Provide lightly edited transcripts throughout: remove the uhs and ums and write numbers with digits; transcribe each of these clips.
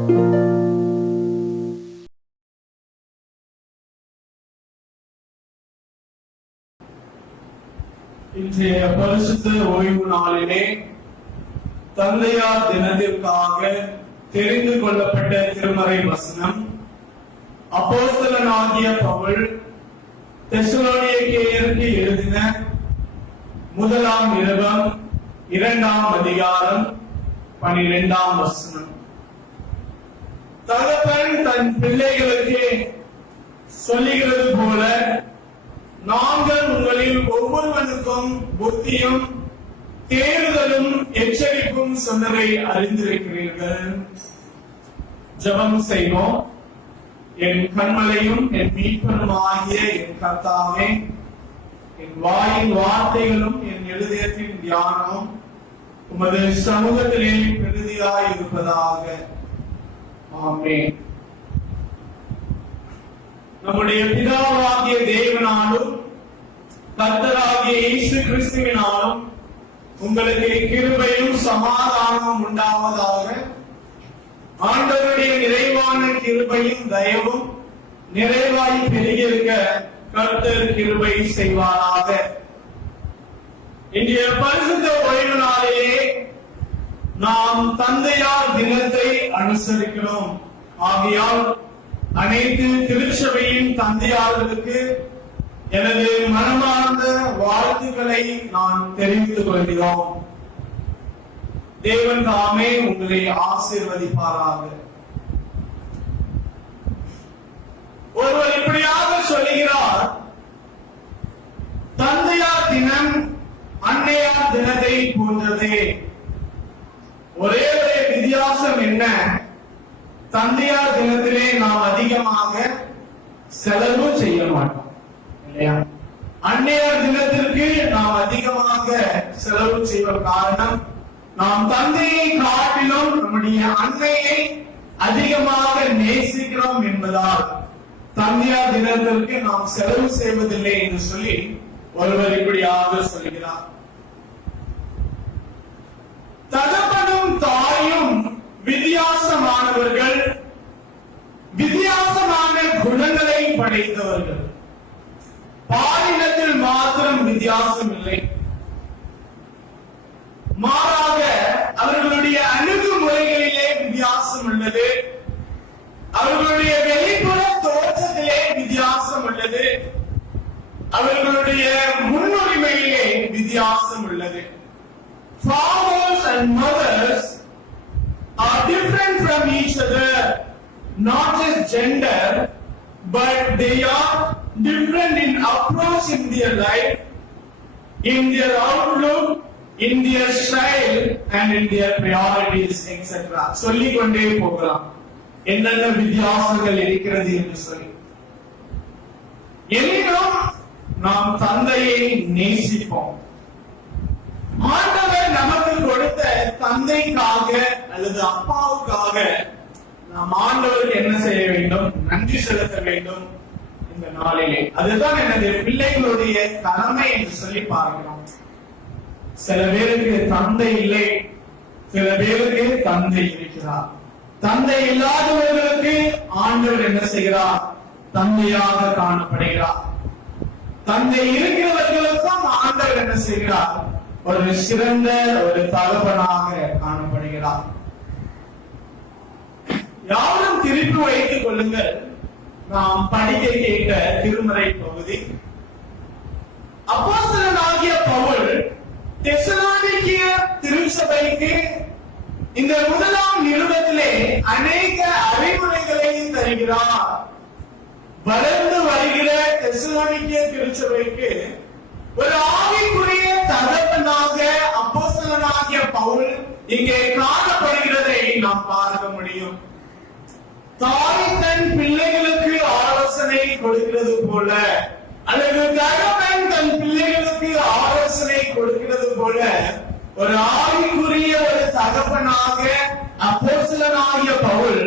இன்றைய பரிசுத்த ஓய்வு நாளிலே தந்தையார் தினத்திற்காக தெரிந்து கொள்ளப்பட்ட திருமறை வசனம் அப்போஸ்தலனாகிய பவுல் தெசலோனிக்கேயருக்கு எழுதின முதலாம் நிருபம் 2ஆம் அதிகாரம் 12ஆம் வசனம். தகப்பன் தன் பிள்ளைகளுக்கு சொல்லுகிறது போல நாங்கள் உங்களில் ஒவ்வொருவனுக்கும் புத்தியும் தேறுதலும் எச்சரிப்பும் சொன்னதை அறிந்திருக்கிறீர்கள். ஜெபம் செய்வோம். என் கண்மலையும் என் மீட்பனுமாகிய என் கர்த்தாவே, என் வாயின் வார்த்தைகளும் என் இருதயத்தின் தியானமும் உமது சமூகத்திலே பிரதியாய் இருப்பதாக. ஆமென். நம்முடைய பிதாவாகிய தேவனாலும் கர்த்தராகிய இயேசு கிறிஸ்துவினாலும் உங்களுக்கு கிருபையும் சமாதானமும் உண்டாவதாக. ஆண்டவருடைய நிறைவான கிருபையும் தயவும் நிறைவாய் பெருகியிருக்க கர்த்தர் கிருபை செய்வாராக. இன்றைய பரிசுத்த ஓய்வு நாளிலே நாம் தந்தையார் தினத்தை அனுசரிக்கிறோம். ஆகையால் அனைத்து திருச்சபையின் தந்தையார்களுக்கு எனது மனமார்ந்த வாழ்த்துக்களை நான் தெரிவித்துக் கொள்கிறோம். தேவன் தாமே உங்களை ஆசீர்வதிப்பாராக. ஒருவர் இப்படியாக சொல்லுகிறார், தந்தையார் தினம் அன்னையார் தினத்தை போன்றதே. ஒரே ஒரு வித்தியாசம் என்ன? தந்தையார் தினத்திலே நாம் அதிகமாக செலவு செய்ய மாட்டோம் இல்லையா? அன்னையார் தினத்திற்கு நாம் அதிகமாக செலவு செய்வதற்கு காரணம், நாம் தந்தையை காட்டிலும் நம்முடைய அன்னையை அதிகமாக நேசிக்கிறோம் என்பதால் தந்தையார் தினத்திற்கு நாம் செலவு செய்வதில்லை என்று சொல்லி ஒருவர் இப்படியாக சொல்கிறார். தகப்பனும் தாயும் வித்தியாசமானவர்கள், வித்தியாசமான குணங்களை படைத்தவர்கள். பாலினத்தில் மாத்திரம் வித்தியாசம் இல்லை, மாறாக அவர்களுடைய அணுகுமுறைகளிலே வித்தியாசம் உள்ளது, அவர்களுடைய வெளிப்புற தோற்றத்திலே வித்தியாசம் உள்ளது, அவர்களுடைய முன்னுரிமையிலே வித்தியாசம் உள்ளது. Fathers and mothers are different from each other, not just gender, but they are different in approach in their life, in their outlook, in their style and in their priorities, etc. சொல்லிக் கொண்டே போகலாம் என்னென்ன வித்தியாசங்கள் இருக்கிறது என்று சொல்லி. எனினும் நாம் தந்தையை நேசிப்போம். ஆண்டவர் நமக்கு கொடுத்த தந்தைக்காக அல்லது அப்பாவுக்காக நாம் ஆண்டவருக்கு என்ன செய்ய வேண்டும்? நன்றி செலுத்த வேண்டும் இந்த நாளிலே. அதுதான் எனது பிள்ளைகளுடைய கடமை என்று சொல்லி பார்க்கிறோம். சில பேருக்கு தந்தை இல்லை, சில பேருக்கு தந்தை இருக்கிறார். தந்தை இல்லாதவர்களுக்கு ஆண்டவர் என்ன செய்கிறார்? தந்தையாக காணப்படுகிறார். தந்தை இருக்கிறவர்களுக்கும் ஆண்டவர் என்ன செய்கிறார்? ஒரு சிறந்த ஒரு தகவனாக காணப்படுகிறார். யாரும் திருப்பி வைத்துக் கொள்ளுங்கள். நாம் படிக்க கேட்ட திருமறை பகுதி, அப்போஸ்தலனாகிய பவுல் தெசலோனிக்கேய திருச்சபைக்கு இந்த முதலாம் நிருபத்திலே அநேக அறிவுரைகளை தருகிறார். வளர்ந்து வருகிற தெசலோனிக்கேய திருச்சபைக்கு ஒரு ஆவிக்குரிய தகப்பனாக அப்போஸ்தலனாகிய பவுல் இங்கே காணப்படுகிறதை நாம் பார்க்க முடியும். தாய் தன் பிள்ளைகளுக்கு ஆலோசனை கொடுக்கிறது போல, அல்லது தகப்பன் தன் பிள்ளைகளுக்கு ஆலோசனை கொடுக்கிறது போல, ஒரு ஆவிக்குரிய ஒரு தகப்பனாக அப்போஸ்தலனாகிய பவுல்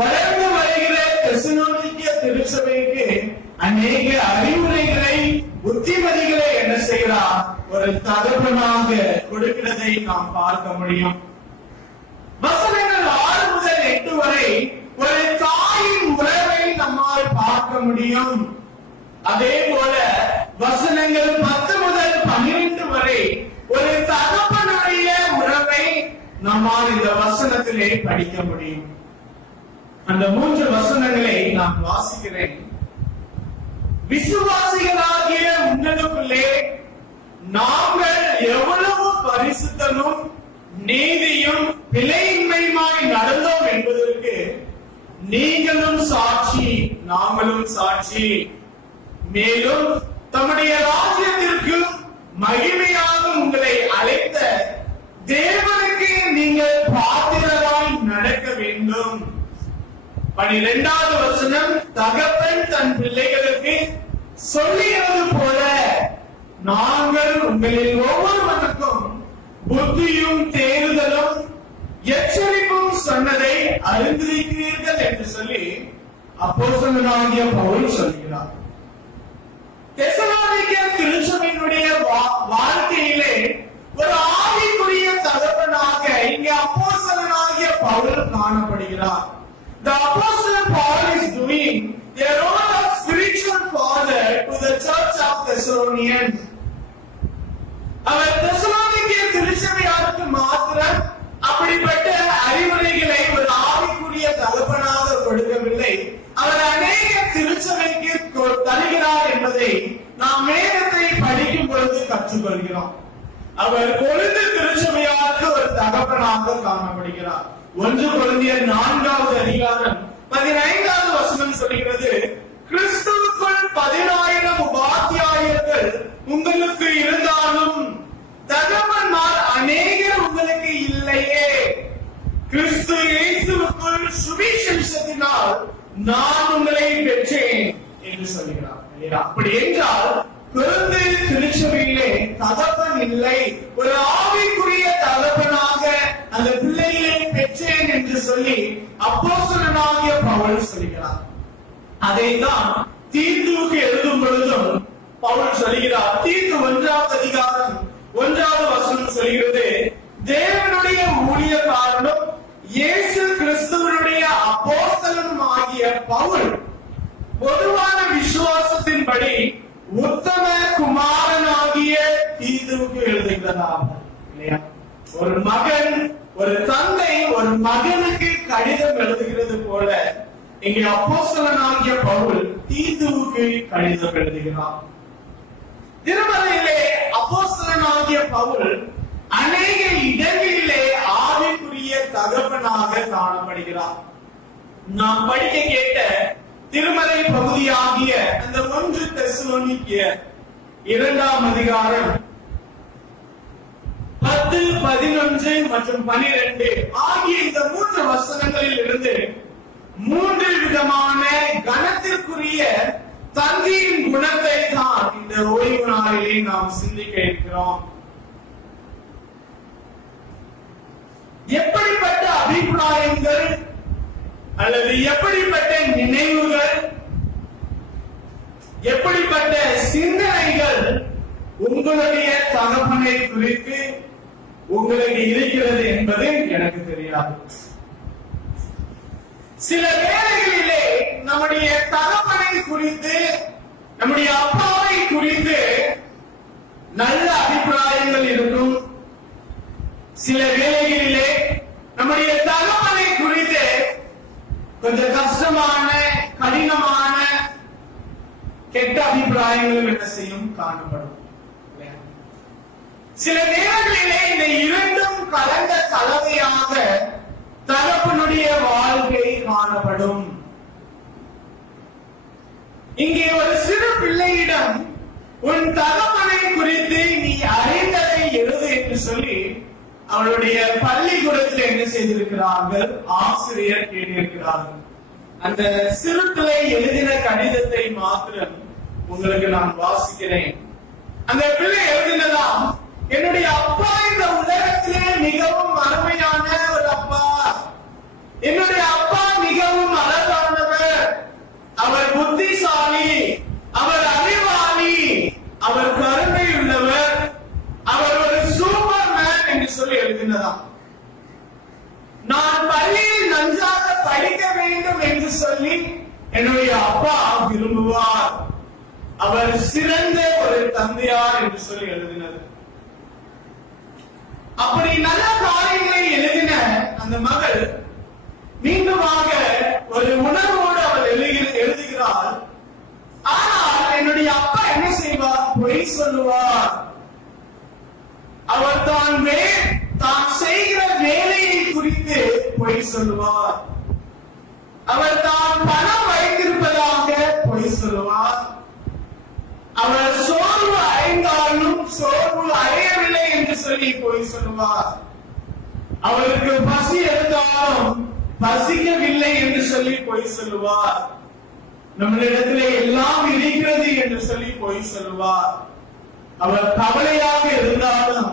வளர்ந்து வருகிற தெசலோனிக்கேய திருச்சபைக்கு அநேக அறிவுரைகளை, புத்திமதிகளை என்ன செய்கிறார்? ஒரு தகப்பனாக கொடுக்கிறதை நாம் பார்க்க முடியும். வசனங்கள் 6 முதல் 8 வரை நம்மால் இந்த வசனத்திலே படிக்க முடியும். அந்த 3 வசனங்களை நான் வாசிக்கிறேன். விசுவாசிகளாகிய உங்களுக்குள்ளே நாங்கள் எவ்வளவு பரிசுத்தமும் நீதியும் பிழையின்மையுமாய் நடந்தோம் என்பதற்கு நீங்களும் சாட்சி, நாங்களும் சாட்சி. மேலும் தம்முடைய ராஜ்யத்திற்கு மகிமையாக உங்களை அழைத்த தேவனுக்கு நீங்கள் பாத்திரராய் நடக்க வேண்டும். 12வது வசனம், தகப்பன் தன் பிள்ளைகளுக்கு சொல்லுகிறது போல நாங்கள் உங்களில் ஒவ்வொருவருக்கும் புத்தியும் தேறுதலும் எச்சரிப்பும் சொன்னதை அறிந்திருக்கிறீர்கள் என்று சொல்லி அப்போஸ்தலனாகிய பவுல் சொல்கிறார். தெசலோனிக்கேயர் திருச்சபையினுடைய வாழ்க்கையிலே ஒரு ஆவிக்குரிய தகப்பனாக இங்கே அப்போஸ்தலனாகிய பவுல் காணப்படுகிறார். The apostle Paul is doing a role of spiritual father to the church of Thessalonians. அவர் தெசலோனிக்கேயர் திருச்சபையாருக்கு மாத்திரம் அப்படிப்பட்ட அறிவுரைகளை ஒரு ஆவிக்குரிய தகப்பனாக கொடுக்கவில்லை, அவர் அநேக திருச்சபைக்கு தருகிறார் என்பதை நாம் வேதத்தை படிக்கும் பொழுது கற்றுக்கொள்கிறோம். அவர் கொரிந்து திருச்சபையாருக்கு ஒரு தகப்பனாக காணப்படுகிறார். 1 கொரிந்தியர் 4வது அதிகாரம் 15வது வசனம் சொல்கிறது, கிறிஸ்துவுக்குள் 10,000 உபாத்தியாயர்கள் உங்களுக்கு இருந்தாலும் தகப்பன்மார் அநேகர் உங்களுக்கு இல்லையே. கிறிஸ்து இயேசுவுக்குள் சுவிசேஷத்தினால் நான் உங்களை பெற்றேன் என்று சொல்கிறார். அப்படி என்றால் கொரிந்து திருச்சபையிலே தகப்பன் இல்லை, ஒரு ஆவிக்குரிய தகப்பனாக அந்த பிள்ளைகளை பெற்றேன் என்று சொல்லி அப்போஸ்தலனாகிய பவுல் சொல்கிறார். அதைத்தான் தீத்துவுக்கு எழுதும் பொழுதும் பவுல் சொல்கிறார். தீத்து 1வது அதிகாரம் 1வது வசனம் சொல்கிறது, தேவனுடைய ஊழியக்காரனும் இயேசு கிறிஸ்துவனுடைய அப்போஸ்தலனும் ஆகிய பவுல் பொதுவான விசுவாசத்தின்படி உத்தம குமாரனாகிய தீத்துவுக்கு எழுதுகிறதாம். ஒரு மகன், ஒரு தந்தை ஒரு மகனுக்கு கடிதம் எழுதுகிறது போல இங்கே அப்போஸ்தலனாகிய பவுல் தீத்துவுக்கு கடிதம் எழுதுகிறார். திருமறையிலே அப்போஸ்தலனாகிய பவுல் அநேக இடங்களிலே ஆவிக்குரிய தகப்பனாக காணப்படுகிறார். நாம் படிக்க கேட்ட திருமறை பகுதியாகிய அந்த 1 தெசலோனிக்கேயர் 2ஆம் அதிகாரம் 10, 11 மற்றும் 12 ஆகிய இந்த 3 வசனங்களில் இருந்து 3 விதமான கனத்திற்குரிய தந்தையின் குணத்தை தான் இந்த ஓய்வு நாளிலே நாம் சிந்திக்க இருக்கிறோம். எப்படிப்பட்ட அபிப்பிராயங்கள் அல்லது எப்படிப்பட்ட நினைவுகள், எப்படிப்பட்ட சிந்தனைகள் உங்களுடைய தகப்பனை குறித்து உங்களுக்கு இருக்கிறது என்பது எனக்கு தெரியாது. சில வேளைகளிலே நம்முடைய தகப்பனை குறித்து, நம்முடைய அப்பாவை குறித்து நல்ல அபிப்பிராயங்கள் இருக்கும். சில வேளைகளிலே நம்முடைய தகப்பனை குறித்து கொஞ்சம் கஷ்டமான, கடினமான, கெட்ட அபிப்பிராயங்களும் என்ன செய்யும், காணப்படும். சில நேரங்களிலே இந்த இரண்டும் கலந்த கலவையாக தகப்பனுடைய வாழ்க்கை காணப்படும். இங்கே ஒரு சிறு பிள்ளையிடம் உன் தகப்பனை குறித்து நீ அறிந்ததை எழுது என்று சொல்லி அவளுடைய பள்ளிக்கூடத்தில் என்ன செய்திருக்கிறார்கள், ஆசிரியர் கேட்டிருக்கிறார்கள். அந்த சிறு பிள்ளை எழுதின கடிதத்தை மாத்திரம் உங்களுக்கு நான் வாசிக்கிறேன். அந்த பிள்ளை எழுதினதாம், என்னுடைய அப்பா இந்த உலகத்திலே மிகவும் அருமையான ஒரு அப்பா. என்னுடைய அப்பா மிகவும் அழகானவர், அவர் புத்திசாலி, அவர் அறிவாளி, அவர் கருணை உள்ளவர், அவர் ஒரு சூப்பர் மேன் என்று சொல்லி எழுதினதாம். நான் பள்ளியில் நன்றாக படிக்க வேண்டும் என்று சொல்லி என்னுடைய அப்பா விரும்புவார், அவர் சிறந்த ஒரு தந்தையார் என்று சொல்லி எழுதினது. அப்படி நல்ல காரியங்களை எழுதின அந்த மகள் மீண்டுமாக ஒரு உணர்வோடு அவள் எழுதுகிறாள். ஆனால் என்னுடைய அப்பா என்ன செய்வார்? பொய் சொல்லுவார். அவர் தான் செய்கிற வேலையை குறித்து பொய் சொல்லுவார். அவர் தான் பணம் வைத்திருப்பதாக பொய் சொல்லுவார். அவர் சோர்வு அடைந்தாலும் சோர்வு அடையவில்லை என்று சொல்லி பொய் சொல்லுவார். அவருக்கு பசி எடுத்தாலும் பசிக்கவில்லை என்று சொல்லி பொய் சொல்லுவார். நம்மளிடத்திலே எல்லாம் இருக்கிறது என்று சொல்லி பொய் சொல்லுவார். அவர் கவலையாக இருந்தாலும்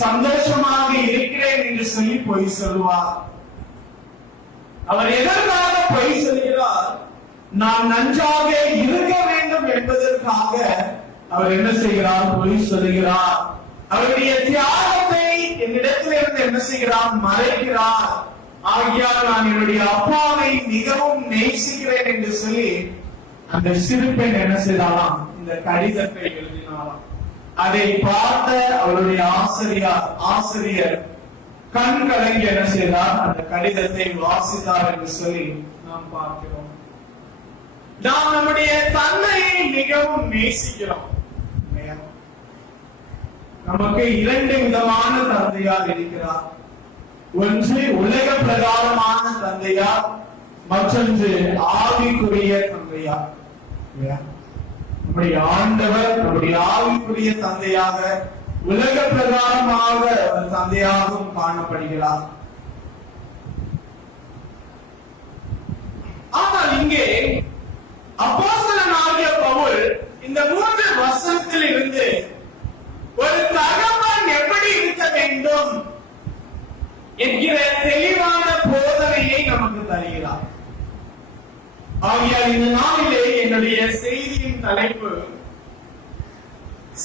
சந்தோஷமாக இருக்கிறேன் என்று சொல்லி பொய் சொல்லுவார். அவர் எதற்காக பொய் சொல்கிறார்? நான் நன்றாக இருக்க வேண்டும் என்பதற்காக அவர் என்ன செய்கிறார்? பொய் சொல்லுகிறார். அவருடைய தியாகத்தை என்னிடத்திலிருந்து என்ன செய்கிறார்? மறைக்கிறார். ஆகியால் நான் என்னுடைய அப்பாவை மிகவும் நேசிக்கிறேன் என்று சொல்லி அந்த சிறு பெண் என்ன செய்தாலாம்? இந்த கடிதத்தை எழுதினாலாம். அதை பார்த்த அவருடைய ஆசிரியர் கண் கலங்கி என்ன செய்தார்? அந்த கடிதத்தை வாசித்தார் என்று சொல்லி நாம் பார்க்கிறோம். நாம் நம்முடைய தந்தையை மிகவும் நேசிக்கிறோம். நமக்கு இரண்டு விதமான தந்தையார் இருக்கிறார். ஒன்று உலக பிரகாரமான தந்தையார், மற்றொன்று ஆவிக்குரிய தந்தையார். நம்முடைய ஆண்டவர் நம்முடைய ஆவிக்குரிய தந்தையாக, உலக பிரகாரமாக அவர் தந்தையாகவும் காணப்படுகிறார். ஆனால் இங்கே அப்போஸ்தலனாகிய பவுல் இந்த 3 வசனத்தில் இருந்து ஒரு தகவல் எப்படி இருக்க வேண்டும் என்கிற தெளிவான போதனையை நமக்கு தருகிறார். ஆகையால் இந்த நாளிலே என்னுடைய செய்தியின் தலைப்பு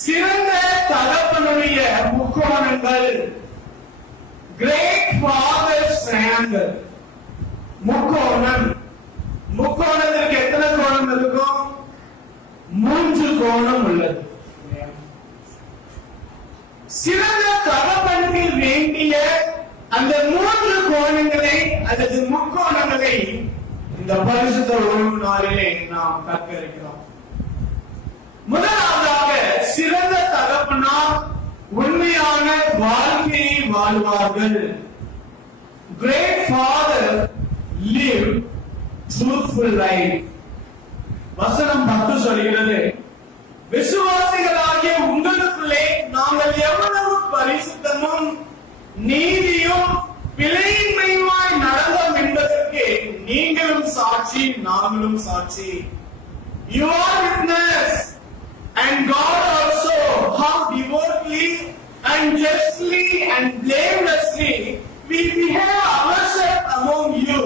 சிறந்த தகப்பனுடைய முக்கோணங்கள், கிரேட் ஃபாதர்ஸ் ட்ரையாங்கிள். முக்கோணம், முக்கோணத்திற்கு எத்தனை கோணம் இருக்கும்? 3 கோணம் உள்ளது. சிறந்த தகப்பனுக்கு வேண்டிய அந்த 3 கோணங்களை அல்லது முக்கோணங்களை இந்த பரிசுத்த ஓய்வு நாளிலே நாம் கற்க இருக்கிறோம். முதலாவதாக, சிறந்த தகப்பனார் உண்மையான வாழ்க்கையை வாழ்வார்கள். Great father live truthful life. வசனம் 10 சொல்கிறது, விசுவாசிகளாகிய உங்களுக்குள்ளே நாங்கள் எவ்வளவு பரிசுத்தமும் நீதியும் பிழையின்மையுமாய் நடந்தோம் என்பதற்கு நீங்களும் சாட்சி, நாங்களும் சாட்சி. You are witness, and God also, how devotedly and justly and blamelessly we behave ourselves among you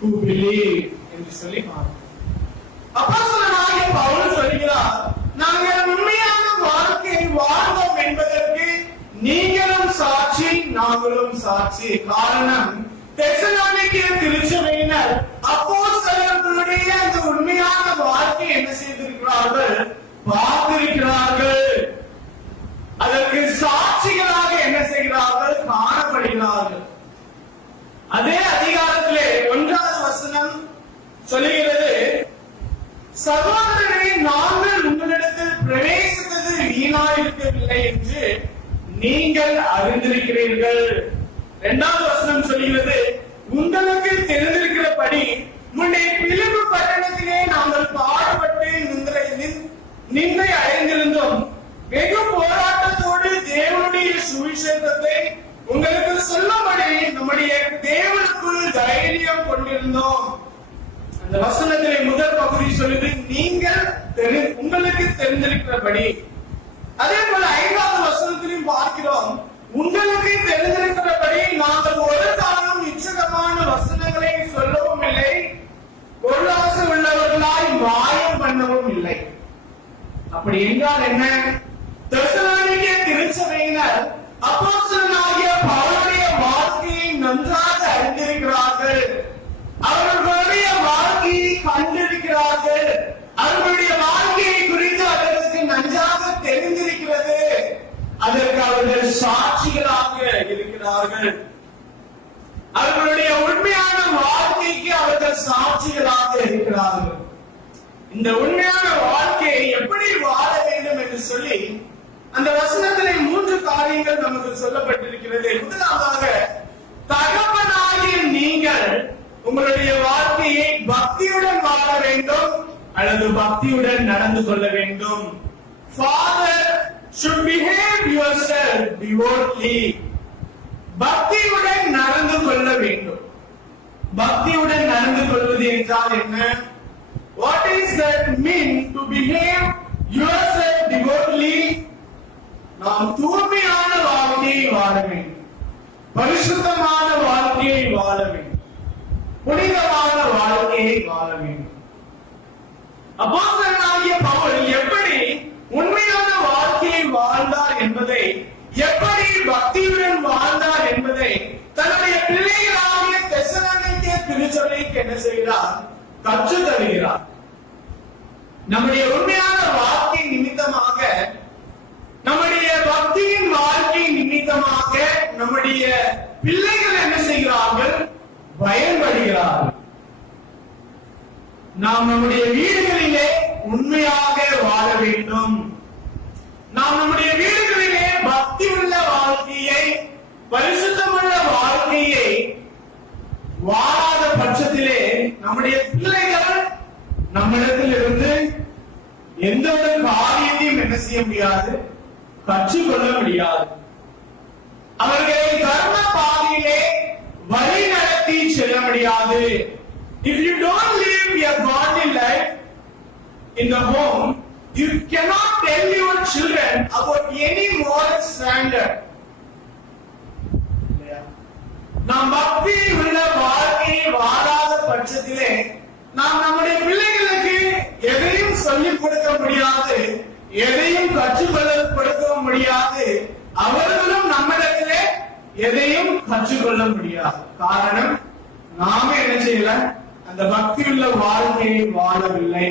who believe. என்று சொல்லி அப்போஸ்தலனாகிய பவுல் சொல்கிறார், நாங்கள் உண்மையான வாழ்க்கை வாழ்ந்தோம் என்பதற்கு நீங்களும் சாட்சி, நாங்களும் சாட்சி. காரணம், தெசலோனிக்கே திருச்சபையினர் அப்போஸ்தலர்களுடைய அந்த உண்மையான வாழ்க்கை என்ன செய்திருக்கிறார்கள்? பார்த்திருக்கிறார்கள். அதற்கு சாட்சிகளாக என்ன செய்கிறார்கள்? காணப்படுகிறார்கள். அதே அதிகாரத்திலே 1வது வசனம் சொல்லுகிறது, சகோதரரை நாங்கள் உங்களிடத்தில் பிரவேசித்தது வீணாயிருக்கவில்லை என்று நீங்கள் அறிந்திருக்கிறீர்கள். 2வது வசனம் சொல்கிறது, உங்களுக்கு தெரிந்திருக்கிறபடி முன்னே பிலிப்பு பட்டணத்திலே நாங்கள் பாடுபட்டு நிந்தை அடைந்திருந்தோம். வெகு போராட்டத்தோடு தேவனுடைய சுவிசேஷத்தை உங்களுக்கு சொல்லும்படி நம்முடைய தேவனுக்குள் தைரியம் கொண்டிருந்தோம். அந்த வசனத்திலே முதல் பகுதி சொல்லுது, நீங்கள் உங்களுக்கு தெரிந்திருக்கிறபடி. அதே போல 5வது வசனத்திலும் பார்க்கிறோம், உங்களுக்கு தெரிந்திருக்கிறபடி நாங்கள் ஒரு காலம் இச்சகமான வசனங்களை சொல்லவும் இல்லை, பொருளாசை உள்ளவர்களாய் மாயம் பண்ணவும் இல்லை. அப்படி என்றால் என்ன? தெசலோனிக்கே திருச்சபையினர் அப்போஸ்தலனாகிய பவுலுடைய வாழ்க்கையை நன்றாக அறிந்திருக்கிறார்கள். அவர்களுடைய வாழ்க்கையை கண்டிருக்கிறார்கள். அவர்களுடைய வாழ்க்கையை குறித்து அவர்களுக்கு நன்றாக தெரிந்திருக்கிறது. அதற்கு அவர்கள் சாட்சிகளாக இருக்கிறார்கள். சாட்சிகளாக இருக்கிறார்கள். இந்த உண்மையான வாழ்க்கையை எப்படி வாழ வேண்டும் என்று சொல்லி அந்த வசனத்திலே 3 காரியங்கள் நமக்கு சொல்லப்பட்டிருக்கிறது. முதலாவதாக, தகப்பனாகிய நீங்கள் உங்களுடைய வாழ்க்கையை பக்தியுடன் வாழ வேண்டும் அல்லது பக்தியுடன் நடந்து கொள்ள வேண்டும். Father should behave yourself devotedly. பக்தியுடன் நடந்து கொள்ள வேண்டும். பக்தியுடன் நடந்து கொள்வது என்றால் என்ன? What is that mean to behave yourself devotedly? நாம் தூய்மையான வாழ்க்கையை வாழ வேண்டும், பரிசுத்தமான வாழ்க்கையை வாழ வேண்டும், புனிதமான வாழ்க்கையை வாழ வேண்டும். அப்போஸ்தலனாகிய பவுல் எப்படி உண்மையான வாழ்க்கையை வாழ்ந்தார் என்பதை, எப்படி பக்தியுடன் வாழ்ந்தார் என்பதை தன்னுடைய பிள்ளைகளாகிய தெசலோனிக்கே திருச்சபைக்கு என்ன செய்கிறார்? கற்றுத் தருகிறார். நம்முடைய உண்மையான வாழ்க்கை நிமித்தமாக, நம்முடைய பக்தியின் வாழ்க்கை நிமித்தமாக நம்முடைய பிள்ளைகள் என்ன செய்கிறார்கள்? பயன்படுகிறார்கள். நாம் நம்முடைய வீடுகளிலே உண்மையாக வாழ வேண்டும். நாம் நம்முடைய வீடுகளிலே பக்தி உள்ள வாழ்க்கையை, பரிசுத்தமுள்ள வாழ்க்கையை வாழாத பட்சத்திலே நம்முடைய பிள்ளைகள் நம்மிடத்தில் இருந்து எந்த ஒரு காரியத்தையும் என்ன செய்ய முடியாது? கற்றுக்கொள்ள முடியாது. அவர்களை தர்ம பாதையிலே வழி நடத்தி செல்ல முடியாது. If you don't live a godly life in the home, you cannot tell your children about any moral standard. நாம் பக்தி உள்ள வாழ்க்கையை வாழாத பட்சத்திலே நாம் நம்முடைய பிள்ளைகளுக்கு எதையும் சொல்லிக் கொடுக்க முடியாது, எதையும் கற்றுக்கொள்ள முடியாது. அவர்களும் நம்மிடத்திலே எதையும் கற்றுக்கொள்ள முடியாது. காரணம், நாம என்ன செய்யல? அந்த பக்தியுள்ள வாழ்க்கையை வாழவில்லை.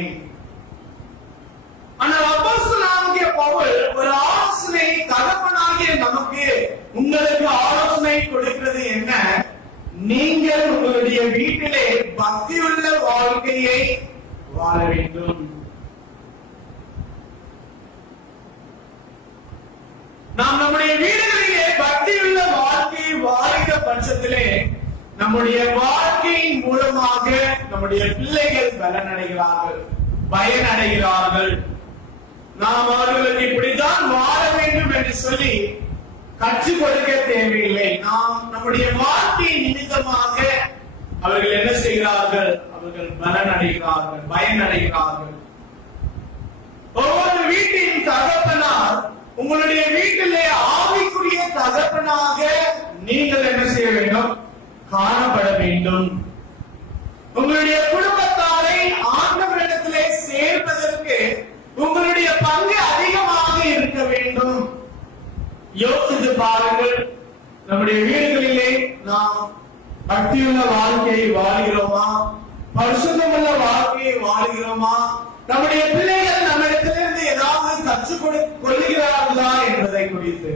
ஆனால் அப்போஸ்தலனாகிய பவுல் ஒரு ஆலோசனை, தகப்பனாகிய நமக்கு உங்களுக்கு ஆலோசனை கொடுக்கிறது என்ன? நீங்கள் உங்களுடைய வீட்டிலே பக்தியுள்ள வாழ்க்கையை வாழ வேண்டும். நாம் நம்முடைய வீடுகளிலே பக்தியுள்ள வாழ்க்கையை வாழுகிற பட்சத்திலே நம்முடைய வாழ்க்கையின் மூலமாக நம்முடைய பிள்ளைகள் பலனடைகிறார்கள், பயனடைகிறார்கள். நாம் அவர்களுக்கு இப்படித்தான் வாழ வேண்டும் என்று சொல்லி கற்றுக் கொடுக்க தேவையில்லை. நாம் நம்முடைய வாழ்க்கை நிமித்தமாக அவர்கள் என்ன செய்கிறார்கள்? அவர்கள் பலனடைகிறார்கள், பயனடைகிறார்கள். ஒவ்வொரு வீட்டின் தகப்பனார் உங்களுடைய வீட்டிலே ஆவிக்குரிய தகப்பனாக நீங்கள் என்ன செய்ய வேண்டும்? காணப்பட வேண்டும். உங்களுடைய குடும்பத்தாரை ஆண்டவரிடத்திலே சேர்ப்பதற்கு உங்களுடைய பங்கு அதிகமாக இருக்க வேண்டும். யோசித்து பாருங்கள், நம்முடைய வீடுகளிலே நாம் பக்தியுள்ள வாழ்க்கையை வாழ்கிறோமா? பரிசுத்தமுள்ள வாழ்க்கையை வாழ்கிறோமா? நம்முடைய பிள்ளைகள் நம்மிடத்திலிருந்து ஏதாவது கற்றுக் கொள்கிறார்களா என்பதை குறித்து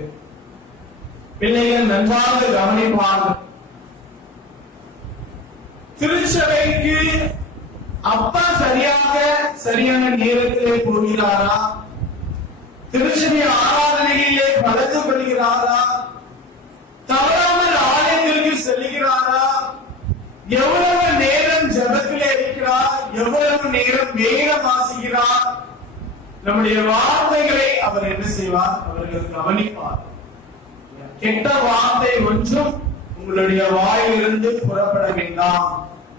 பிள்ளைகள் நன்றாக கவனிப்பார்கள். திருச்சபைக்கு அப்பா சரியான நேரத்திலே போகிறாரா? திருச்சபை ஆராதனையிலே கலந்து கொள்கிறாரா? தவறாமல் ஆலயத்திற்கு செல்கிறாரா? எவ்வளவு நேரம் ஜெபத்திலே இருக்கிறார்? எவ்வளவு நேரம் வேதம் வாசிக்கிறார்? நம்முடைய வார்த்தைகளை அவர் என்ன செய்வார்? அவர்கள் கவனிப்பார். கெட்ட வார்த்தை ஒன்றும் உங்களுடைய வாயிலிருந்து புறப்பட வேண்டாம்.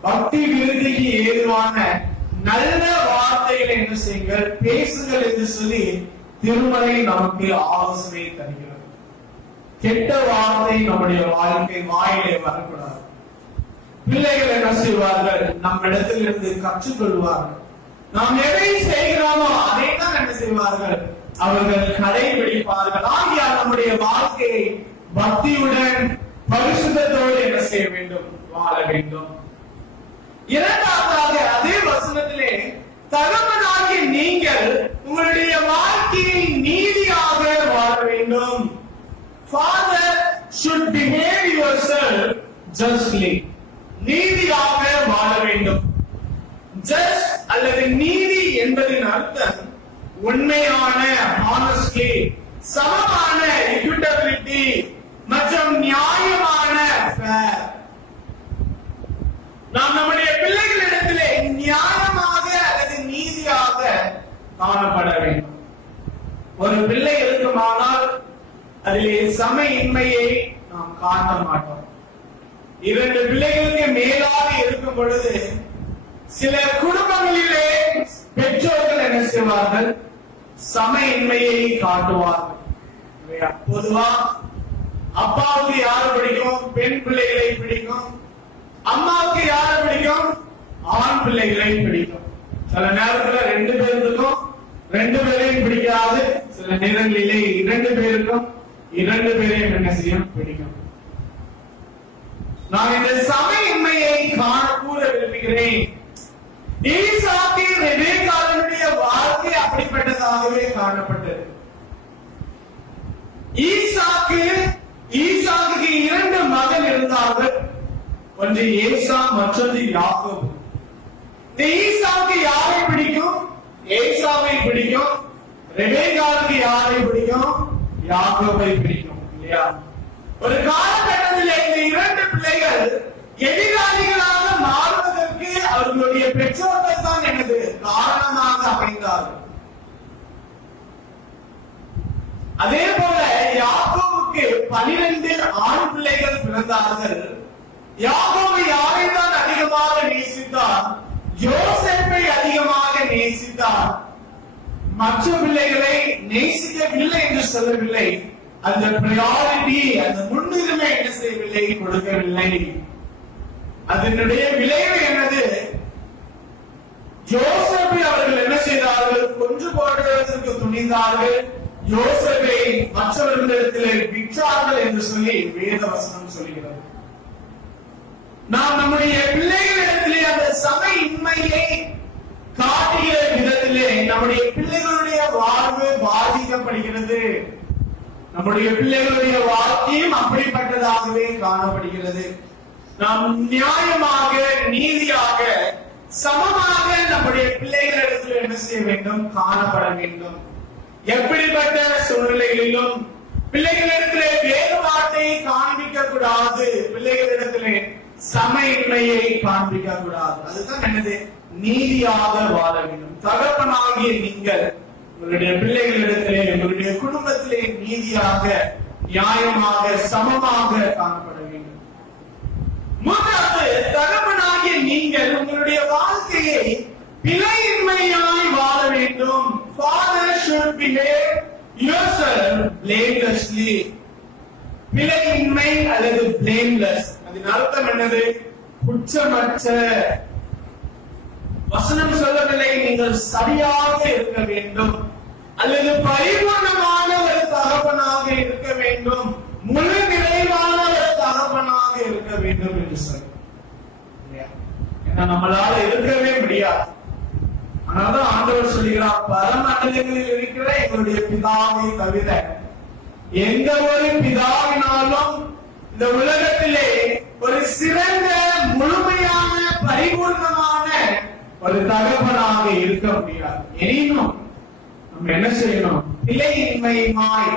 பக்தி விருதிக்கு ஏதுவான நல்ல வார்த்தைகளை என்ன செய்யுங்கள்? பேசுங்கள் என்று சொல்லி திருமறை நமக்கு ஆலோசனை தருகிறது. கெட்ட வார்த்தை நம்முடைய வாயிலே வரக்கூடாது. பிள்ளைகள் என்ன செய்வார்கள்? நம் இடத்திலிருந்து கற்றுக்கொள்வார்கள். நாம் எதை செய்கிறோமோ அதை தான் என்ன செய்வார்கள்? அவர்கள் கடைபிடிப்பார்கள். ஆகியால் நம்முடைய வாழ்க்கையை பக்தியுடன் பரிசுத்தத்தோடு என்ன செய்ய வேண்டும்? வாழ வேண்டும். இரண்டாவதாக அதே வசனத்திலே தகப்பனாகிய நீங்கள் உங்களுடைய வாழ்க்கையை நீதியாக வாழ வேண்டும். Father should behave yourself justly. நீதியாக வாழ வேண்டும். ஜஸ்ட் அல்லது நீதி என்பதின் அர்த்தம் உண்மையான honesty, சமமான equitability மற்றும் நியாயமான fair. நாம் நம்முடைய பிள்ளைகளிடத்திலே நியாயமாக அல்லது நீதியாக காணப்பட வேண்டும். ஒரு பிள்ளை இருக்குமானால் அதிலே சமயின்மையை நாம் காட்ட மாட்டோம். இரண்டு பிள்ளைகளுக்கு மேலாக இருக்கும் பொழுது சில குடும்பங்களிலே பெற்றோர்கள் என்ன செய்வார்கள்? சமயின்மையை காட்டுவார்கள். பொதுவா அப்பாவுக்கு யாரு பிடிக்கும்? பெண் பிள்ளைகளை பிடிக்கும். அம்மாவுக்கு யாரை பிடிக்கும்? ஆண் பிள்ளைகளை பிடிக்கும். சில நேரத்துல ரெண்டு பேருக்கும் ரெண்டு பேரையும் பிடிக்காது. சில நேரங்களிலே இரண்டு பேருக்கும் இரண்டு பேரையும் என்ன செய்யும்? பிடிக்கும். நான் இந்த சமயின்மையை கூற விரும்புகிறேன். ஈசாக்கு ரெபெக்காளுடைய வாழ்க்கை அப்படிப்பட்டதாகவே காணப்பட்டது. ஈசாக்கு இரண்டு மகன் இருந்தார்கள். ஒன்று ஏசா, மற்றொன்று யாக்கோபு. இந்த ஈசாக்கு யாரை பிடிக்கும்? ஏசாவை பிடிக்கும். ரெபெக்காளுக்கு யாரை பிடிக்கும்? யாக்கோபை பிடிக்கும். இல்லையா? ஒரு காலகட்டத்தில் இந்த இரண்டு பிள்ளைகள் எதிராளிகளாக மாறுவதற்கு அவர்களுடைய பெற்றோர்கள் தான் எனது காரணமாக அமைந்தார்கள். அதே போல யாக்கோபுக்கு 12 ஆண் பிள்ளைகள் பிறந்தார்கள். யாக்கோபு யாரை தான் அதிகமாக நேசித்தார்? யோசேப்பை அதிகமாக நேசித்தார். மற்ற பிள்ளைகளை நேசிக்கவில்லை என்று சொல்லவில்லை. அந்த பிரையாரிட்டி, அந்த முன்னுரிமை என்ன செய்யவில்லை? கொடுக்கவில்லை. அதனுடைய விளைவு என்னது? யோசேப்பை அவர்கள் என்ன செய்தார்கள்? கொன்று போடுவதற்கு துணிந்தார்கள். யோசேப்பை மற்றவர்களிடத்திலே விற்றார்கள் என்று சொல்லி வேத வசனம் சொல்கிறது. நாம் நம்முடைய பிள்ளைகளிடத்திலே அந்த சமயின்மையை காட்டுகிற விதத்திலே நம்முடைய பிள்ளைகளுடைய வாழ்வு பாதிக்கப்படுகிறது. நம்முடைய பிள்ளைகளுடைய வாழ்க்கையும் அப்படிப்பட்டதாகவே காணப்படுகிறது. நாம் நியாயமாக, நீதியாக, சமமாக நம்முடைய பிள்ளைகளிடத்தில் என்ன செய்ய வேண்டும்? காணப்பட வேண்டும். எப்படிப்பட்ட சூழ்நிலைகளிலும் பிள்ளைகளிடத்திலே வேறு வார்த்தையை காண்பிக்க கூடாது. பிள்ளைகளிடத்திலே சமயின்மையை காண்பிக்க கூடாது. அதுதான் என்னது? நீதியாக வாழ வேண்டும். தகப்பனாகிய நீங்கள் உங்களுடைய பிள்ளைகளிடத்திலே, உங்களுடைய குடும்பத்திலே நீதியாக, நியாயமாக, சமமாக காணப்பட வேண்டும். மூன்றாவது, தகப்பனாகிய நீங்கள் உங்களுடைய வாழ்க்கையை பிழையின்மையாய் வாழ வேண்டும். Father should behave yourself blamelessly. பிழையின்மை அல்லது blameless, அதன் அர்த்தம் என்னது? குற்றமற்ற. வசனம் சொல்லவில்லை நீங்கள் சரியாக இருக்க வேண்டும் அல்லது பரிபூர்ணமான ஒரு தகப்பனாக இருக்க வேண்டும், முழு நிறைவான ஒரு தகப்பனாக இருக்க வேண்டும் என்று சொல்லி. நம்மளால இருக்கவே முடியாது. ஆனாலும் ஆண்டவர் சொல்கிறார், பரமண்டலங்களில் இருக்கிற எங்களுடைய பிதாவை தவிர எந்த ஒரு பிதாவினாலும் இந்த உலகத்திலே ஒரு சிறந்த, முழுமையான, பரிபூர்ணமான ஒரு தகப்பனாக இருக்க முடியாது. எனினும் நம்ம என்ன செய்யணும்? பிழையின்மையுமாய்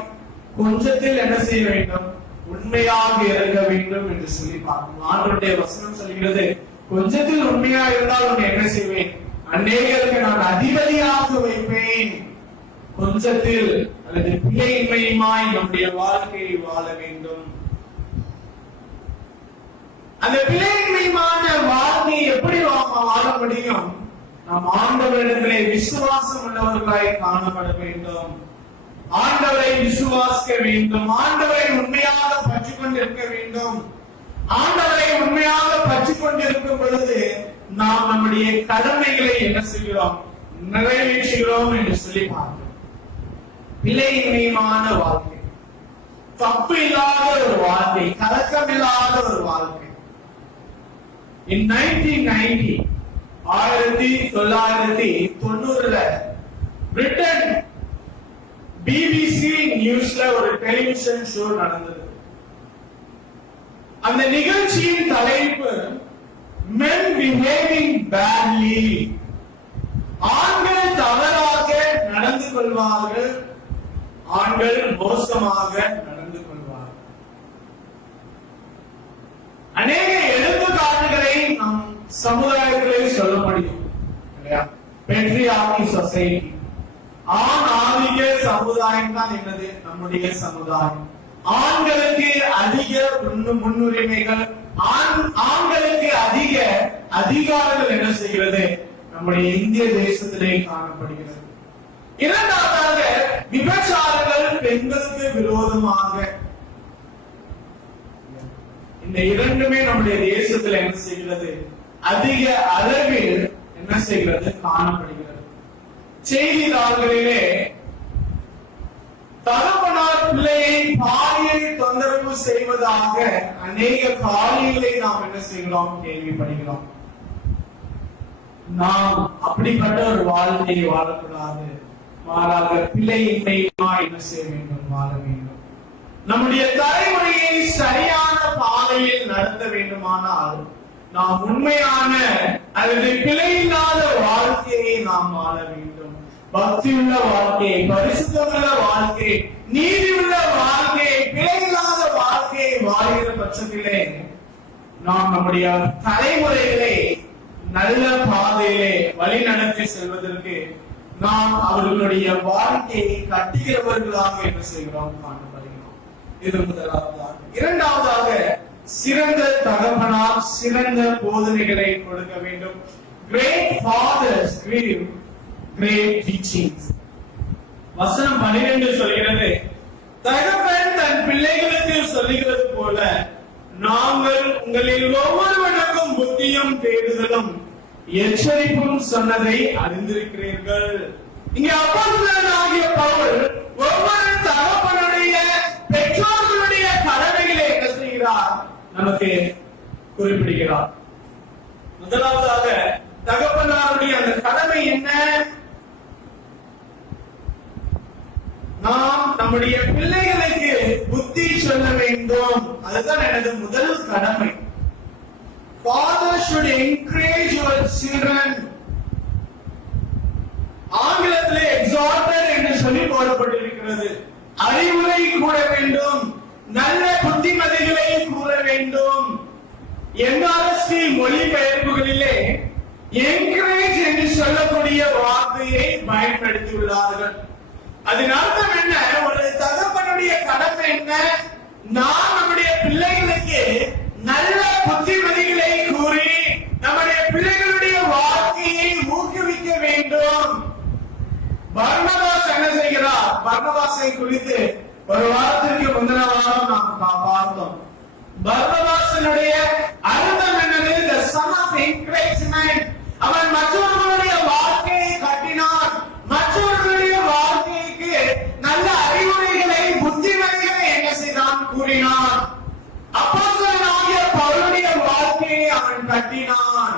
கொஞ்சத்தில் என்ன செய்ய வேண்டும்? உண்மையாக இருக்க வேண்டும் என்று சொல்லி பார்க்கணும். ஆண்டவருடைய வசனம் சொல்கிறது, கொஞ்சத்தில் உண்மையா இருந்தால் உன்னை என்ன செய்வேன்? அநேகருக்கு நான் அதிபதியாக வைப்பேன். கொஞ்சத்தில் அல்லது பிழையின்மையுமாய் நம்முடைய வாழ்க்கையை வாழ வேண்டும். அந்த பிழையின்மையான வாழ்க்கையை எப்படி வாழ முடியும்? நாம் ஆண்டவரிடத்திலே விசுவாசம் உள்ளவர்களாய் காணப்பட வேண்டும். ஆண்டவரை விசுவாசிக்க வேண்டும். ஆண்டவரை உண்மையாக பற்றி கொண்டிருக்க வேண்டும். ஆண்டவரை உண்மையாக பற்றி கொண்டிருக்கும் பொழுது நாம் நம்முடைய கடமைகளை என்ன செய்கிறோம்? நிறைவேற்றுகிறோம் என்று சொல்லி பார்க்கிறோம். பிழையின்மையான வாழ்க்கை, தப்பு இல்லாத ஒரு வாழ்க்கை, கலக்கம் இல்லாத ஒரு வாழ்க்கை. In 1990, 1990ல பிரிட்டன் பிபிசி நியூஸ்ல ஒரு டெலிவிஷன் ஷோ நடந்தது. அந்த நிகழ்ச்சியின் தலைப்பு Men Behaving Badly ஆண்கள் தவறாக நடந்து கொள்வார்கள், ஆண்கள் மோசமாக நடந்து கொள்வார்கள். அநேக எடுத்துக்காட்டுகளை நம் சமுதாயத்திலே சொல்ல முடியும் இல்லையா? பெட்ரியார்கி சொசைட்டி, ஆண் ஆதிக்க சமுதாயம் தான் என்னது நம்முடைய சமுதாயம். ஆண்களுக்கு அதிக முன்னுரிமைகள், ஆண்களுக்கு அதிக அதிகாரங்கள் என்ன செய்கிறது நம்முடைய இந்திய தேசத்திலே காணப்படுகிறது. இரண்டாவதாக விபச்சாரங்கள் பெண்களுக்கு விரோதமாக, இந்த இரண்டுமே நம்முடைய தேசத்தில் என்ன செய்கிறது அதிக அளவில் என்ன செய்கிறது காணப்படுகிறது. செய்தித்தாள்களிலே தகப்பனார் பிள்ளையை பாலியல் தொந்தரவு செய்வதாக அநேக காரியங்களை நாம் என்ன செய்கிறோம் கேள்விப்படுகிறோம். நாம் அப்படிப்பட்ட ஒரு வாழ்க்கையை வாழக்கூடாது, மாறாக பிள்ளையின்மையுமா என்ன செய்ய வேண்டும், வாழ வேண்டும். நம்முடைய தலைமுறையை சரியான பாதையில் நடத்த வேண்டுமானால் நாம் உண்மையான அல்லது பிழையில்லாத வாழ்க்கையை நாம் வாழ வேண்டும். பக்தியுள்ள வாழ்க்கை, பரிசுத்தமுள்ள வாழ்க்கை, நீதியுள்ள வாழ்க்கை, பிழையில்லாத வாழ்க்கையை வாழ்கிற பட்சத்திலே நாம் நம்முடைய தலைமுறைகளை நல்ல பாதையிலே வழி நடத்தி செல்வதற்கு நாம் அவர்களுடைய வாழ்க்கையை கட்டுகிறவர்களாக என்ன செய்கிறோம் காணப்படுகிறோம். இது முதலாவதாக. இரண்டாவதாக சிறந்த தகப்பனார் சிறந்த போதனைகளை கொடுக்க வேண்டும். Great fathers give great teachings. வசனம் 12 சொல்கிறது, தகப்பன் தன் பிள்ளைகளுக்கு சொல்லுகிறது போல நாங்கள் உங்களில் ஒவ்வொருவனுக்கும் புத்தியும் தேடுதலும் எச்சரிப்பும் சொன்னதை அறிந்திருக்கிறீர்கள். இங்கே அப்போஸ்தலனாகிய பவுல் ஒவ்வொரு தகப்பனுடைய பெற்றோர்களுடைய கடமைகளை என்ன செய்கிறார் நமக்கு குறிப்பிடுகிறார். முதலாவதாக தகப்பனாருடைய அந்த கடமை என்ன? நாம் நம்முடைய பிள்ளைகளுக்கு புத்தி சொல்ல வேண்டும். அதுதான் எனது முதல் கடமை. Father should encourage your children. ஆங்கிலத்திலே exhorted என்று சொல்லி போடப்பட்டிருக்கிறது. அறிவுரை கூற வேண்டும், நல்ல புத்திமதிகளை கூற வேண்டும். NRSV மொழிபெயர்ப்புகளிலே encourage என்று சொல்லக்கூடிய வார்த்தையை பயன்படுத்தியுள்ளார்கள். அதன் அர்த்தம் என்ன? ஒரு தகப்பனுடைய கடமை என்ன? நாம் நம்முடைய பிள்ளைகளுக்கு நல்ல புத்திமதிகளை கூறி நம்முடைய பிள்ளைகளுடைய வாழ்க்கையை ஊக்குவிக்க வேண்டும். பர்னபாஸ் என்ன செய்கிறார்? பர்னபாஸை குறித்து ஒரு வாரத்திற்கு முந்தின வாரம் நாம் பார்த்தோம். பர்னபாஸினுடைய அர்த்தம் என்னது? The son of encouragement. அவன் மற்றவர்களுடைய வாழ்க்கையை கட்டினான், மற்றவர்களுடைய வாழ்க்கைக்கு நல்ல அறிவுரைகளை புத்திமதிகளை என்ன செய்தான் கூறினான். அப்போஸ்தலனாகிய பவுலுடைய வாழ்க்கையை அவன் கட்டினான்.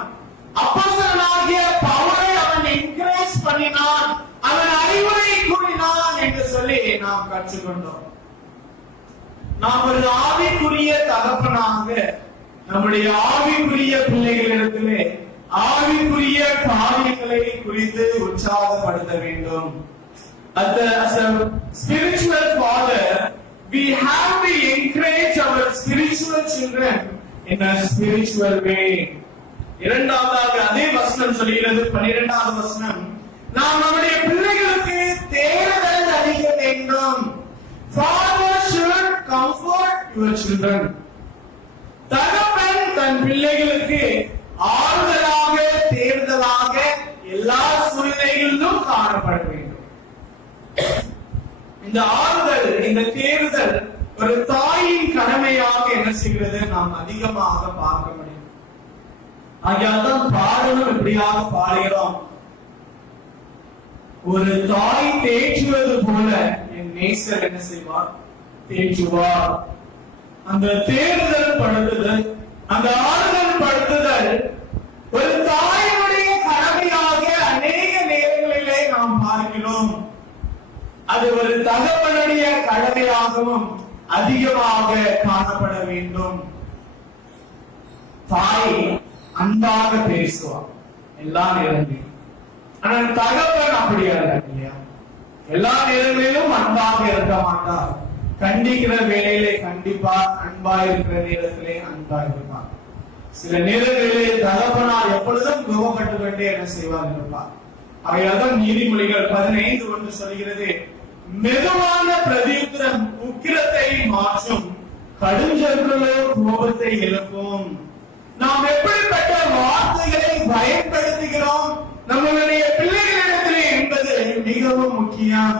அப்போஸ்தலனாகிய பவுலை அவன் என்கரேஜ் பண்ணினான், அவன் அறிவுரை கூறினான் என்று சொல்லி நாம் கற்றுக்கொண்டோம். நாம் ஒரு ஆவிக்குரிய தகப்பனாக நம்முடைய ஆவிக்குரிய பிள்ளைகளிடத்திலே ஆவிக்குரிய காரியங்களை குறித்து உற்சாகப்படுத்த வேண்டும். As a spiritual father, we have to encourage our spiritual children in a spiritual way. இரண்டாவதாக அதே வசனம் சொல்கிறது, 12வது வசனம், நாம் நம்முடைய பிள்ளைகளுக்கு தேடுதல் அளிக்க வேண்டும். Father should comfort your children. தகப்பன் தன் பிள்ளைகளுக்கு ஆறுதலாக தேடுதலாக எல்லா சூழ்நிலைகளிலும் காணப்பட வேண்டும். இந்த ஆறுதல், இந்த தேடுதல் ஒரு தாயின் கடமையாக என்ன செய்கிறது நாம் அதிகமாக பார்க்க முடியும். ஆகையால்தான் பாடலும் எப்படியாக பாடுகிறோம், ஒரு தாய் தேற்றுவது போல என் நேசர் என்ன செய்வார்? தேற்றுவார். அந்த தேடுதல் படுத்துதல், அந்த ஆறுதல் படுத்துதல் ஒரு தாயினுடைய கடமையாக அநேக நேரங்களிலே நாம் பார்க்கிறோம். அது ஒரு தகப்பனுடைய கடமையாகவும் அதிகமாக காணப்பட வேண்டும். தாய் அன்பாக பேசுவார் எல்லா நேரங்களிலும். ஆனால் தகப்பன் அப்படி அல்ல இல்லையா? எல்லா நேரங்களிலும் அன்பாக இருக்க மாட்டார். கண்டிக்கிற வேலையிலே கண்டிப்பா அன்பா இருக்கிற நேரத்திலே அன்பா இருப்பார். சில நேரங்களிலே தகப்பனால் எப்பொழுதும் கோபப்பட்டு கொண்டே என்ன செய்வார் இருப்பார். அவையாதான் நீதிமொழிகள் 15:1 சொல்கிறது, மெதுவான பிரதியுத்தரம் உக்கிரத்தை மாற்றும், கடுஞ்சொற்களோ கோபத்தை எழுப்பும். நாம் எப்படிப்பட்ட வார்த்தைகளை பயன்படுத்துகிறோம் நம்மளுடைய பிள்ளைகளிடத்திலே என்பது மிகவும் முக்கியம்.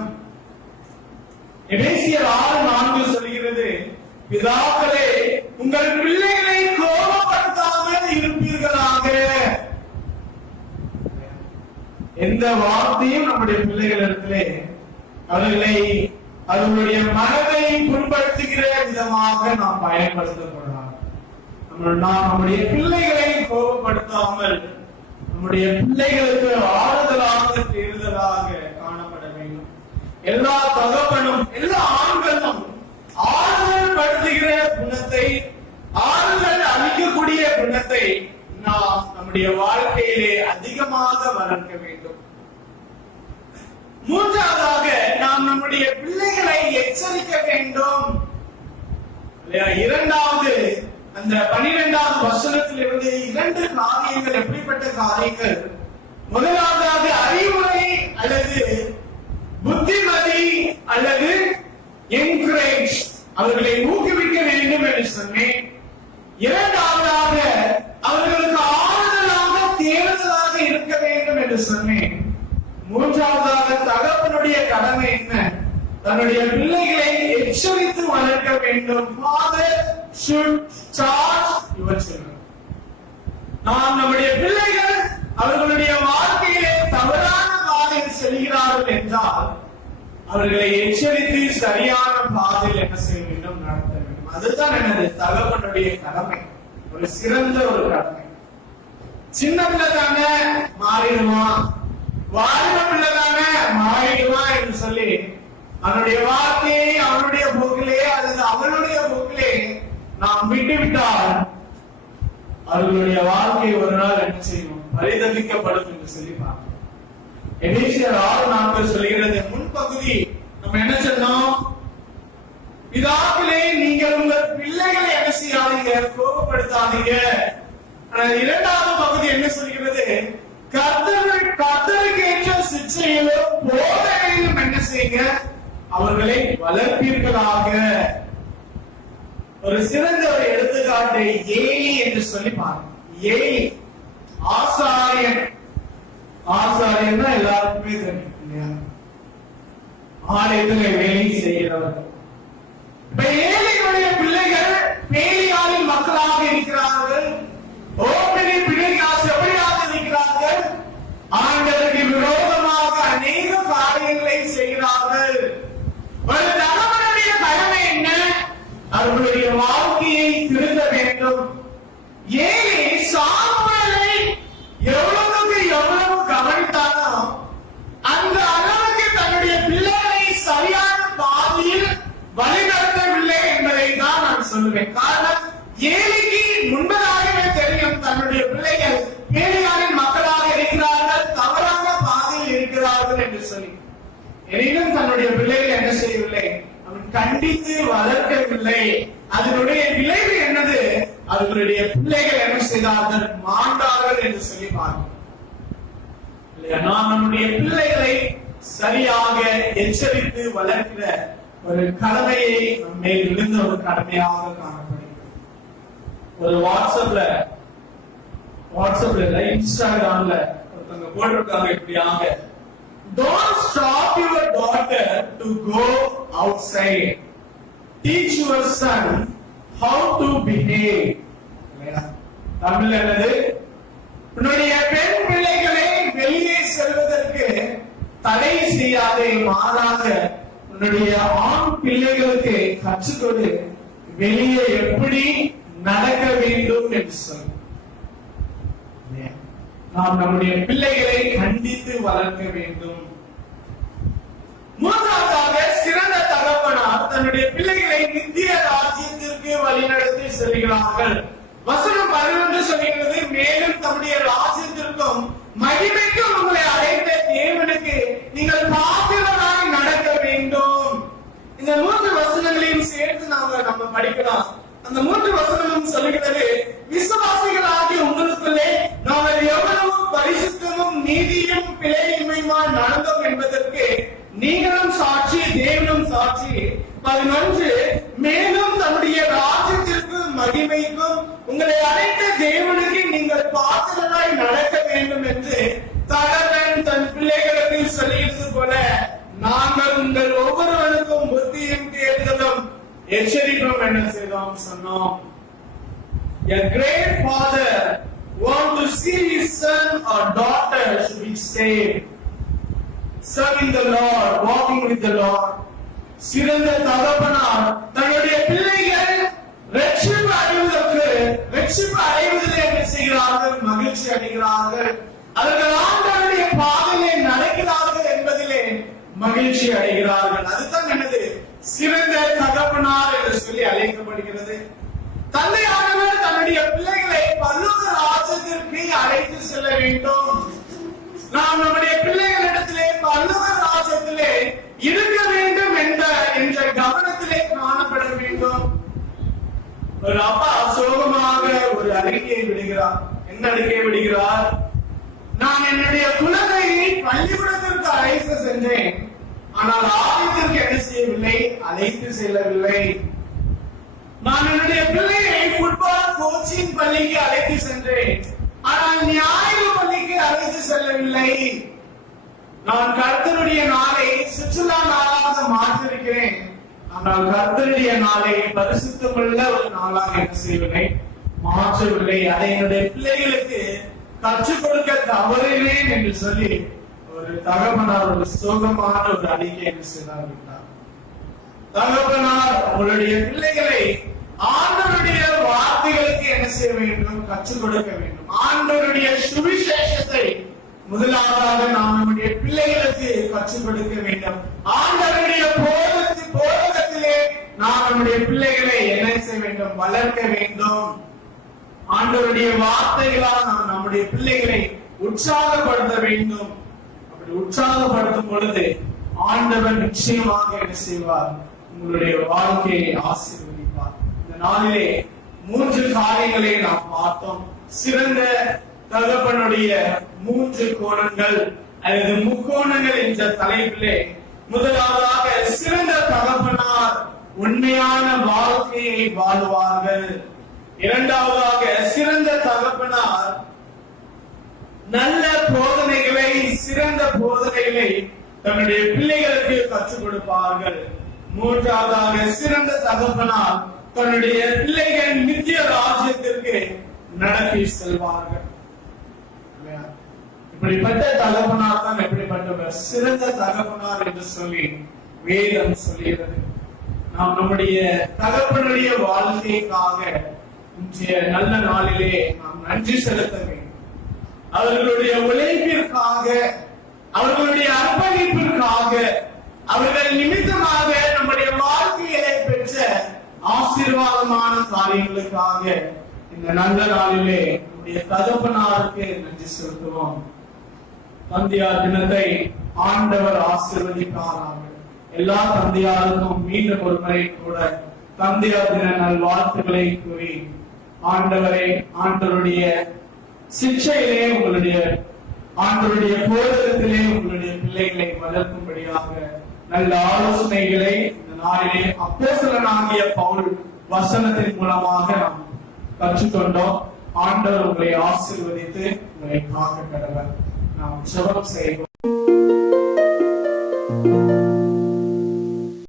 எபேசியர் 6:4 சொல்கிறது, பிதாக்களே உங்கள் பிள்ளைகளை கோபப்படுத்தாமல் இருப்பீர்களாக. எந்த வார்த்தையும் நம்முடைய பிள்ளைகளிடத்திலே அவர்களுடைய மனதை புண்படுத்துகிற விதமாக நாம் பயன்படுத்தக்கூடாது. நம்முடைய பிள்ளைகளை கோபப்படுத்தாமல் நம்முடைய பிள்ளைகளுக்கு ஆறுதலாக தேர்தலாக காணப்பட வேண்டும். எல்லா தகப்பனும் எல்லா ஆண்களும் ஆறுதல் படுத்துகிற குணத்தை, ஆறுதல் அளிக்கக்கூடிய குணத்தை நாம் நம்முடைய வாழ்க்கையிலே அதிகமாக வளர்க்க வேண்டும். மூன்றாவதாக நாம் நம்முடைய பிள்ளைகளை எச்சரிக்க வேண்டும். இரண்டாவது அந்த 12வது வசனத்திலிருந்து 2 காரியங்கள் எப்படிப்பட்ட காரியங்கள். முதலாவதாக அறிவுரை அல்லது புத்திமதி அல்லது என்கரேஜ், அவர்களை ஊக்குவிக்க வேண்டும் என்று சொன்னேன். இரண்டாவதாக அவர்களுக்கு ஆறுதலாக தேர்தலாக இருக்க வேண்டும் என்று சொன்னேன். மூன்றாவதாக தகப்பனுடைய கடமை என்ன? தன்னுடைய பிள்ளைகளை எச்சரித்து வளர்க்க வேண்டும். Father should charge your children. நாம் நம்முடைய பிள்ளைகள் அவர்களுடைய வாழ்க்கையிலே தவறான பாதையில் செல்கிறார்கள் என்றால் அவர்களை எச்சரித்து சரியான பாதையில் என்ன செய்ய வேண்டும்? நடத்த வேண்டும். அதுதான் எனது தகப்பனுடைய கடமை, ஒரு சிறந்த ஒரு கடமை. சின்ன பிள்ளை தானே மாறிடுவான், வாழ்ந்த பிள்ளை தானே மாறிடுவான் என்று சொல்லி அவனுடைய வாழ்க்கையை அவனுடைய போக்கிலே அல்லது அவனுடைய போக்கிலே நாம் விட்டுவிட்டால் அவர்களுடைய வாழ்க்கை ஒரு நாள் என்ன செய்யும்? பரிதவிக்கப்படும் என்று சொல்லி பார்க்கிறோம். எபேசியர் 6:4 சொல்கிறது, முன்பகுதி நம்ம என்ன சொன்னோம்? பிதாக்களே நீங்கள் உங்கள் பிள்ளைகளை என்ன செய்யாதீங்க? கோபப்படுத்தாதீங்க. இரண்டாவது பகுதி என்ன சொல்கிறது? கர்த்தருக்கு ஏற்ற சிக்ஷையிலும் போதனையிலும் என்ன செய்யுங்க? அவர்களை வளர்ப்பீர்களாக. ஒரு சிறந்த ஒரு எடுத்துக்காட்டை ஏலி என்று சொல்லி பாருங்க. ஏலி ஆசாரியன். ஆசாரியன் தான் எல்லாருக்குமே தெரியும் இல்லையா? ஆலயத்திலே வேலை செய்கிறவர்கள். இப்ப ஏலியுடைய பிள்ளைகள் பேலியாளின் மக்களாக இருக்கிறார்கள். ஓபினி பிணையாஸ் எப்படியாக இருக்கிறார்கள்? ஆண்டவருக்கு விரோதமாக அநேக காரியங்களை செய்கிறார்கள். ஒரு தலைவனுடைய கடமை என்ன? அவர்களுடைய வாழ்க்கையை திருத்த வேண்டும். ஏலி சாமுவேலை எவ்வளவுக்கு எவ்வளவு கவனித்தானோ அந்த அளவுக்கு தன்னுடைய பிள்ளைகளை சரியான பாதையில் வழிநடத்தவில்லை என்பதை தான் நான் சொல்லுவேன். காரணம், ஏலிக்கு முன்பதாகவே தெரியும் தன்னுடைய பிள்ளைகள் பேலியாளின் மக்களாக இருக்கிறார்கள், தவறான பாதையில் இருக்கிறார்கள் என்று சொல்லி. எனினும் தன்னுடைய பிள்ளைகள் என்ன செய்யவில்லை? அவன் கண்டித்து வளர்க்கவில்லை. அதனுடைய விளைவு என்னது? அவர்களுடைய பிள்ளைகள் என்ன செய்தார்கள்? மாண்டார்கள் என்று சொல்லி பார்க்கிறோம். நாம் நம்முடைய பிள்ளைகளை சரியாக எச்சரித்து வளர்க்கிற ஒரு கடமையை நம்மை விழுந்த ஒரு கடமையாக காணப்படுகிறது. ஒரு வாட்ஸ்அப்ல இல்ல, இன்ஸ்டாகிராம்ல ஒருத்தவங்க போட்டிருக்காங்க இப்படியாக, don't stop your daughter to go outside, teach your son how to behave. Tamil என்னது? உன்னுடைய பெண் பிள்ளைகளை வெளியே செல்வதற்கு தடை செய்யாதே, மாறாக உன்னுடைய ஆண் பிள்ளைகளுக்கு கற்றுக்கொடு வெளியே எப்படி நடக்க வேண்டும் என்று சொல். நாம் நம்முடைய பிள்ளைகளை கண்டித்து வளர்க்க வேண்டும். மூன்றாவதாக சிறந்த தகப்பனார் தன்னுடைய பிள்ளைகளை நித்திய ராஜ்யத்திற்கு வழிநடத்தி செல்கிறார்கள். வசனம் 11 சொல்கிறது, மேலும் தம்முடைய ராஜ்யத்திற்கும் மகிமைக்கும் உங்களை அழைத்த நாம் படிக்கலாம். அந்த 3 வசனமும் சொல்லுகிறது, விசுவாசிகளாகிய உங்களுக்குள்ளே நாங்கள் எவ்வளவு பரிசுத்தமும் நீதியும் பிழையின்மையுமாய் நடந்தோம் என்பதற்கு நீங்களும் சாட்சி, தேவனும் சாட்சி. 11 மேலும் தம்முடைய ராஜ்யத்திற்கு மகிமைக்கும் உங்களை அழைத்த தேவனுக்கு நீங்கள் பாத்திரராய் நடக்க வேண்டும் என்று தகவன் தன் பிள்ளைகளுக்கு சொல்லியது போல நாங்கள் உங்கள் ஒவ்வொருவருக்கும் புத்தியும் தேர்தலும் எச்சரிப்பும் என்ன செய்தோம் சொன்னோம். A great father want to see his son or daughter to be saved, serving the Lord, walking with the Lord. சிறந்த தகப்பனார் தன்னுடைய பிள்ளைகள் ரட்சிப்பு அடைவதில் என்ன செய்கிறார்கள்? மகிழ்ச்சி அடைகிறார்கள். அவர்கள் ஆண்டவருடைய பாதையிலே நடக்கிறார்கள் என்பதிலே மகிழ்ச்சி அடைகிறார்கள். அதுதான் என்னது? சிறந்த தகப்பனார் என்று சொல்லி அழைக்கப்படுகிறது. தந்தையானவர் தன்னுடைய பிள்ளைகளை பரலோக ராஜ்யத்திற்கு அழைத்து செல்ல வேண்டும். நாம் நம்முடைய பிள்ளைகளிடத்திலே பரலோக ராஜ்யத்திலே இருக்க வேண்டும் என்ற கவனத்திலே காணப்பட வேண்டும். ஒரு அப்பா சோகமாக ஒரு அறிக்கையை விடுகிறார். என்ன அறிக்கை விடுகிறார்? நான் என்னுடைய குழந்தையை பள்ளிக்கூடத்திற்கு அழைத்து சென்றேன், ஆனால் ஆலயத்திற்கு என்ன செய்யவில்லை? அழைத்து செல்லவில்லை. நான் என்னுடைய பிள்ளையை ஃபுட்பால் கோச்சிங் பள்ளிக்கு அழைத்து சென்றேன், ஆனால் ஞாயிறு பள்ளிக்கு அழைத்து செல்லவில்லை. நான் கர்த்தருடைய நாளை சுற்றுலா நாளாக மாற்றிருக்கிறேன், ஆனால் கர்த்தருடைய நாளை பரிசுத்தமுள்ள ஒரு நாளாக என்ன செய்யவில்லை? மாற்றவில்லை. அதை என்னுடைய பிள்ளைகளுக்கு கற்றுக் கொடுக்க தவறினேன் என்று சொல்லி ஒரு தகப்பனார் ஒரு சோகமான ஒரு அறிக்கை என்ன செய்தார்? தகப்பனார் உங்களுடைய பிள்ளைகளை ஆண்டவருடைய வார்த்தைகளுக்கு என்ன செய்ய வேண்டும்? கற்றுக் கொடுக்க வேண்டும். ஆண்டவருடைய சுவிசேஷத்தை முதலாவதாக நாம் நம்முடைய பிள்ளைகளுக்கு கற்றுக் கொடுக்க வேண்டும். ஆண்டவருடைய போதகத்திலே நாம் நம்முடைய பிள்ளைகளை என்ன செய்ய வேண்டும்? வளர்க்க வேண்டும். ஆண்டவருடைய வார்த்தைகளால் நாம் நம்முடைய பிள்ளைகளை உற்சாகப்படுத்த வேண்டும். அப்படி உற்சாகப்படுத்தும் பொழுது ஆண்டவர் நிச்சயமாக என்ன செய்வார்? உங்களுடைய வாழ்க்கையை ஆசீர்வதிப்பார். இந்த நாளிலே 3 காரியங்களை நாம் பார்த்தோம். சிறந்த தகப்பனுடைய 3 கோணங்கள் அல்லது முக்கோணங்கள் என்ற தலைப்பிலே முதலாவதாக சிறந்த தகப்பனார் உண்மையான வாழ்க்கையை வாழ்வார்கள். இரண்டாவதாக சிறந்த தகப்பனார் நல்ல போதனைகளை, சிறந்த போதனைகளை தன்னுடைய பிள்ளைகளுக்கு கற்றுக் கொடுப்பார்கள். மூன்றாவதாக சிறந்த தகப்பனார் தன்னுடைய பிள்ளைகள் நித்திய ராஜ்யத்திற்கு நடத்தி செல்வார்கள். இப்படிப்பட்ட தகப்பனார் தான் எப்படிப்பட்டவர்? சிறந்த தகப்பனார் என்று சொல்லி வேதம் சொல்கிறது. நாம் நம்முடைய தகப்பனுடைய வாழ்க்கைக்காக இன்றைய நல்ல நாளிலே நாம் நன்றி செலுத்த வேண்டும். அவர்களுடைய உழைப்பிற்காக, அவர்களுடைய அர்ப்பணிப்பிற்காக, அவர்கள் நிமித்தமாக நம்முடைய வாழ்க்கையை பெற்ற ஆசீர்வாதமான காரியங்களுக்காக இந்த நல்ல நாளிலே நம்முடைய தகப்பனாருக்கு நன்றி செலுத்துவோம். தந்தையார் தினத்தை ஆண்டவர் ஆசீர்வதிப்பாராக. எல்லா தந்தையாருக்கும் மீண்டும் ஒரு முறை கூட தந்தையார் தின நல் வாழ்த்துக்களை கூறி, ஆண்டவரை ஆண்டவருடைய சிக்ஷையிலே உங்களுடைய ஆண்டவருடைய போதகத்திலே உங்களுடைய பிள்ளைகளை வளர்க்கும்படியாக நல்ல ஆலோசனைகளை இந்த நாளிலே அப்போஸ்தலனாகிய பவுல் வசனத்தின் மூலமாக நாம் கற்றுக்கொண்டோம். ஆண்டவர் உங்களை ஆசீர்வதித்து உங்களை காக்க கடவர். நாம் ஜெபம் செய்வோம்.